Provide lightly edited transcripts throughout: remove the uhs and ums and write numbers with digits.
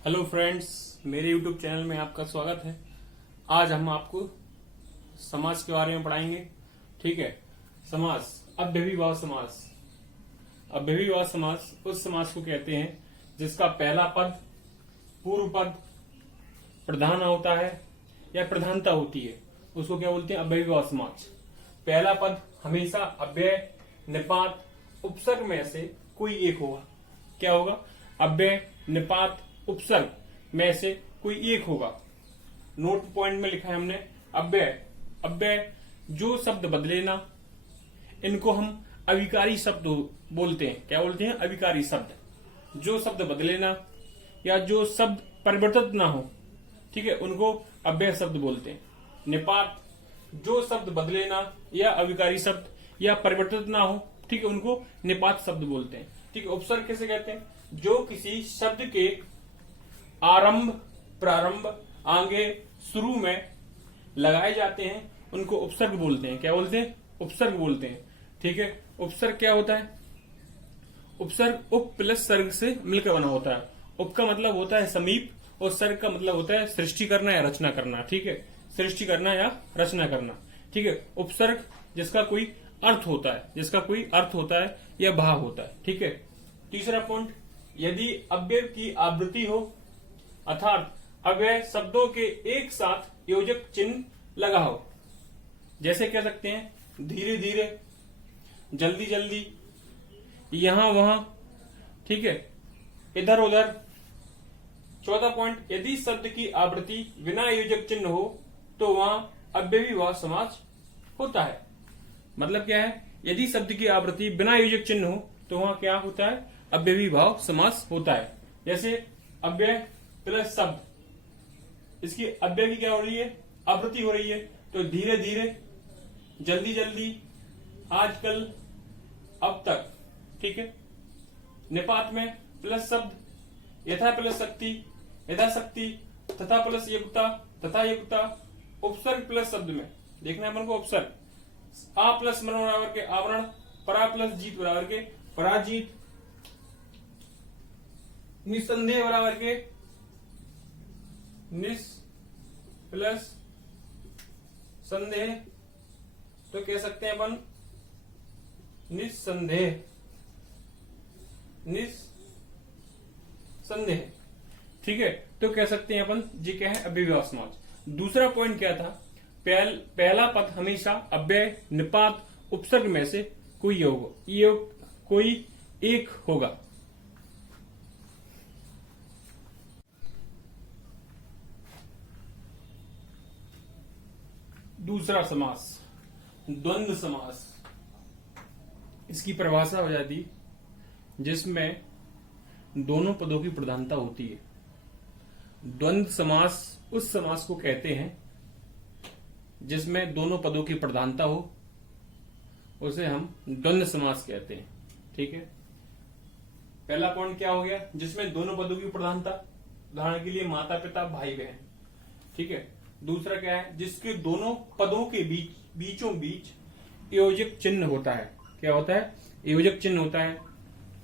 Hello friends, मेरे YouTube channel में आपका स्वागत है। आज हम आपको समास के बारे में पढ़ाएंगे। ठीक है। समास, अव्ययीभाव समास। अव्ययीभाव समास उस समास को कहते हैं जिसका पहला पद पूर्व पद प्रधान होता है या प्रधानता होती है, उसको क्या बोलते हैं? अव्ययीभाव समास। पहला पद हमेशा अव्यय, निपात, उपसर्ग में से कोई एक होगा। क्या होगा? अव्यय, निपात, उपसर्ग में से कोई एक होगा। नोट पॉइंट में लिखा है हमने अव्यय। अव्यय जो शब्द बदले ना, इनको हम अविकारी शब्द बोलते हैं। क्या बोलते हैं? अविकारी शब्द। जो शब्द बदले ना या जो शब्द परिवर्तित ना हो, ठीक है, उनको अव्यय शब्द बोलते हैं। निपात जो शब्द बदले ना या अविकारी शब्द या परिवर्तित ना हो, ठीक है, उनको निपात शब्द बोलते हैं। ठीक है। उपसर्ग कैसे कहते हैं? जो किसी शब्द के आरंभ, प्रारंभ, आगे, शुरू में लगाए जाते हैं उनको उपसर्ग बोलते हैं। क्या बोलते हैं? उपसर्ग बोलते हैं। ठीक है। उपसर्ग क्या होता है? उपसर्ग उप प्लस सर्ग से मिलकर बना होता है। उप का मतलब होता है समीप और सर्ग का मतलब होता है सृष्टि करना या रचना करना। ठीक है। सृष्टि करना या रचना करना। ठीक है। उपसर्ग जिसका कोई अर्थ होता है, जिसका कोई अर्थ होता है या भाव होता है। ठीक है। तीसरा पॉइंट, यदि अव्यय की आवृत्ति हो, अर्थात अव्यय शब्दों के एक साथ योजक चिन्ह लगा हो। जैसे कह सकते हैं धीरे धीरे, जल्दी जल्दी, यहां वहां, ठीक है, इधर उधर। चौथा पॉइंट, यदि शब्द की आवृत्ति बिना योजक चिन्ह हो तो वहां अव्ययीभाव समास होता है। मतलब क्या है? यदि शब्द की आवृत्ति बिना योजक चिन्ह हो तो वहां क्या होता है? अव्ययीभाव समास होता है। जैसे अव्यय प्लस शब्द, इसकी अव्यय की क्या हो रही है? आवृत्ति हो रही है। तो धीरे धीरे, जल्दी जल्दी, आजकल, अब तक। ठीक है। निपात में प्लस शब्द यथा प्लस शक्ति, यथाशक्ति, तथा प्लस युक्ता, तथा युक्ता। उपसर्ग प्लस शब्द में देखना है अपन को उपसर्ग। आ प्लस मरण बराबर के आवरण, परा प्लस जीत बराबर के पराजीत, निसंदेह बराबर के निस प्लस संदेह, तो कह सकते हैं अपन निसंदेह, निसंदेह। ठीक है। तो कह सकते हैं अपन जी क्या है? अव्ययीभाव समास। दूसरा पॉइंट क्या था? पहला पद हमेशा अव्यय, निपात, उपसर्ग में से कोई कोई एक होगा। दूसरा समास, द्वंद्व समास। इसकी परिभाषा हो जाती जिसमें दोनों पदों की प्रधानता होती है। द्वंद्व समास उस समास को कहते हैं जिसमें दोनों पदों की प्रधानता हो, उसे हम द्वंद्व समास कहते हैं। ठीक है। पहला पॉइंट क्या हो गया? जिसमें दोनों पदों की प्रधानता, उदाहरण के लिए माता पिता, भाई बहन। ठीक है। दूसरा क्या है? जिसके दोनों पदों के बीचों बीच योजक चिन्ह होता है। क्या होता है? योजक चिन्ह होता है।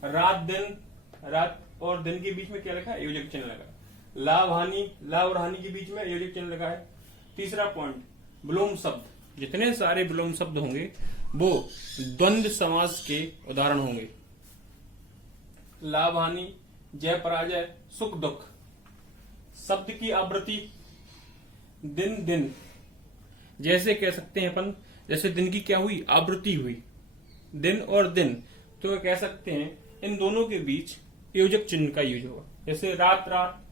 रात दिन, रात और दिन के बीच में क्या लिखा है? योजक चिन्ह लगा। लाभ हानि, लाभ और हानि के बीच में योजक चिन्ह लगा है। तीसरा पॉइंट, विलोम शब्द। जितने सारे विलोम शब्द होंगे वो द्वंद्व समास के उदाहरण होंगे। लाभ हानि, जय पराजय, सुख दुख। शब्द की आवृत्ति दिन दिन, जैसे कह सकते हैं अपन, जैसे दिन की क्या हुई? आवृत्ति हुई, दिन और दिन। तो कह सकते हैं इन दोनों के बीच योजक चिन्ह का यूज होगा। जैसे रात रात,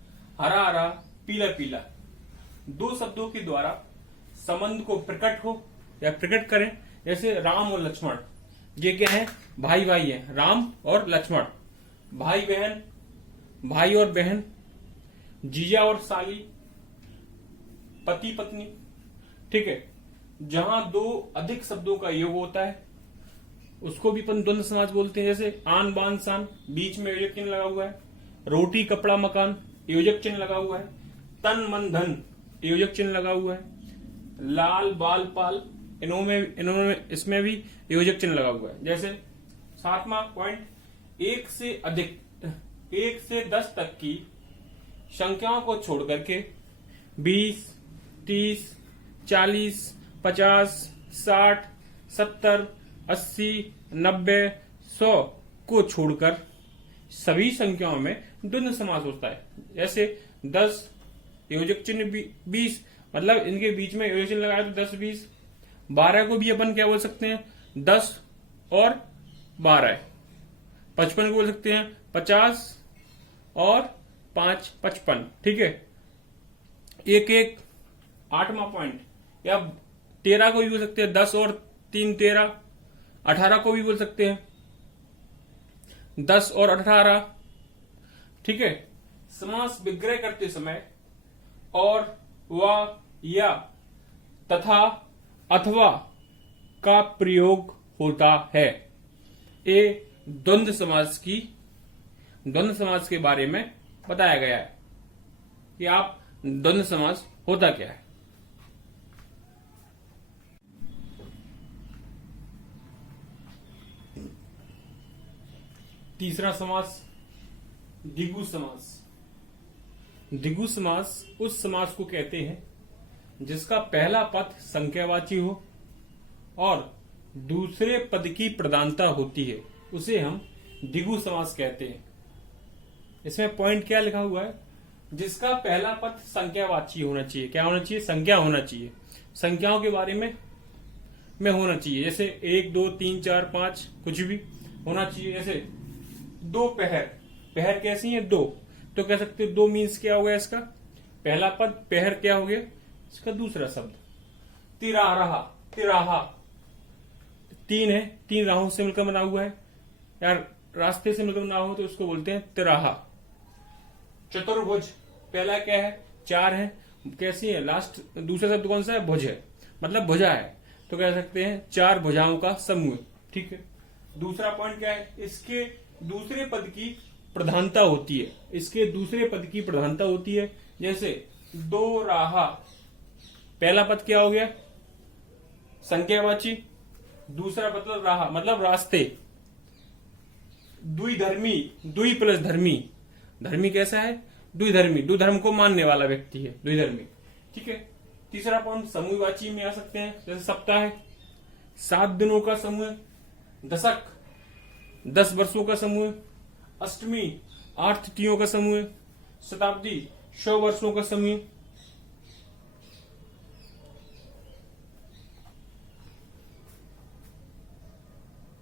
हरा हरा, पीला पीला। दो शब्दों के द्वारा संबंध को प्रकट हो या प्रकट करें। जैसे राम और लक्ष्मण, ये क्या है? भाई भाई है, राम और लक्ष्मण। भाई बहन, भाई और बहन, जीजा और साली, पति पत्नी। ठीक है। जहां दो अधिक शब्दों का योग होता है उसको भी अपन द्वंद्व समास बोलते हैं। जैसे आन बान शान, बीच में योजक चिन्ह लगा हुआ है। रोटी कपड़ा मकान, योजक चिन्ह लगा हुआ है। तन मन धन, योजक चिन्ह लगा हुआ है। लाल बाल पाल, इन्होंने इसमें भी योजक चिन्ह लगा हुआ है। जैसे सातवां पॉइंट, एक से अधिक, 1 से 10 तक की संख्याओं को छोड़ करके 20, 30, 40, 50, 60, 70, 80, 90, 100 को छोड़कर सभी संख्याओं में द्वंद्व समास होता है। जैसे 10 योजक चिन्ह 20, मतलब इनके बीच में योजक चिन्ह लगाया तो 10, 20। 12 को भी अपन क्या बोल सकते हैं? 10 और 12। 55 को बोल सकते हैं 50 और 5, 55। ठीक है। 1, 8वां पॉइंट, या 13 को भी बोल सकते हैं 10 और 3, 13। 18 को भी बोल सकते हैं 10 और 18। ठीक है। समास विग्रह करते समय और, व, या, तथा, अथवा का प्रयोग होता है। ये द्वंद्व समास के बारे में बताया गया है कि आप द्वंद्व समास होता क्या है। तीसरा समास, द्विगु समास। द्विगु समास उस समास को कहते हैं जिसका पहला पद संख्यावाची हो और दूसरे पद की प्रधानता होती है, उसे हम द्विगु समास कहते हैं। इसमें पॉइंट क्या लिखा हुआ है? जिसका पहला पद संख्यावाची होना चाहिए। क्या होना चाहिए? संख्या होना चाहिए। संख्याओं के बारे में होना चाहिए, जैसे 1, 2, 3, 4, 5 कुछ भी होना चाहिए। जैसे 2 पहर, पहर कैसी है? 2, तो कह सकते 2 मीन्स क्या हो गया इसका? पहला पद। पहर क्या हो गया? इसका दूसरा शब्द। तिराहा, तिराहा 3 है, 3 राहों से मिलकर बना हुआ है, यार रास्ते से मिलकर बना हुआ तो उसको बोलते हैं तिराहा। चतुर्भुज, पहला क्या है? 4 है, कैसी है? लास्ट दूसरा शब्द कौन सा है? भुज है, मतलब भुजा है, तो कह सकते हैं 4 भुजाओं का समूह। ठीक है। दूसरा पॉइंट क्या है? इसके दूसरे पद की प्रधानता होती है। इसके दूसरे पद की प्रधानता होती है। जैसे 2 राहा, पहला पद क्या हो गया? संख्यावाची, दूसरा पद राहा मतलब रास्ते। द्विधर्मी, द्वि प्लस धर्मी, धर्मी कैसा है? द्विधर्मी, द्विधर्म को मानने वाला व्यक्ति है द्विधर्मी। ठीक है। तीसरा पॉइंट समूहवाची में आ सकते हैं, जैसे सप्ताह है 7 दिनों का समूह, दशक 10 वर्षों का समूह, अष्टमी 8 तिथियों का समूह, शताब्दी 100 वर्षों का समूह।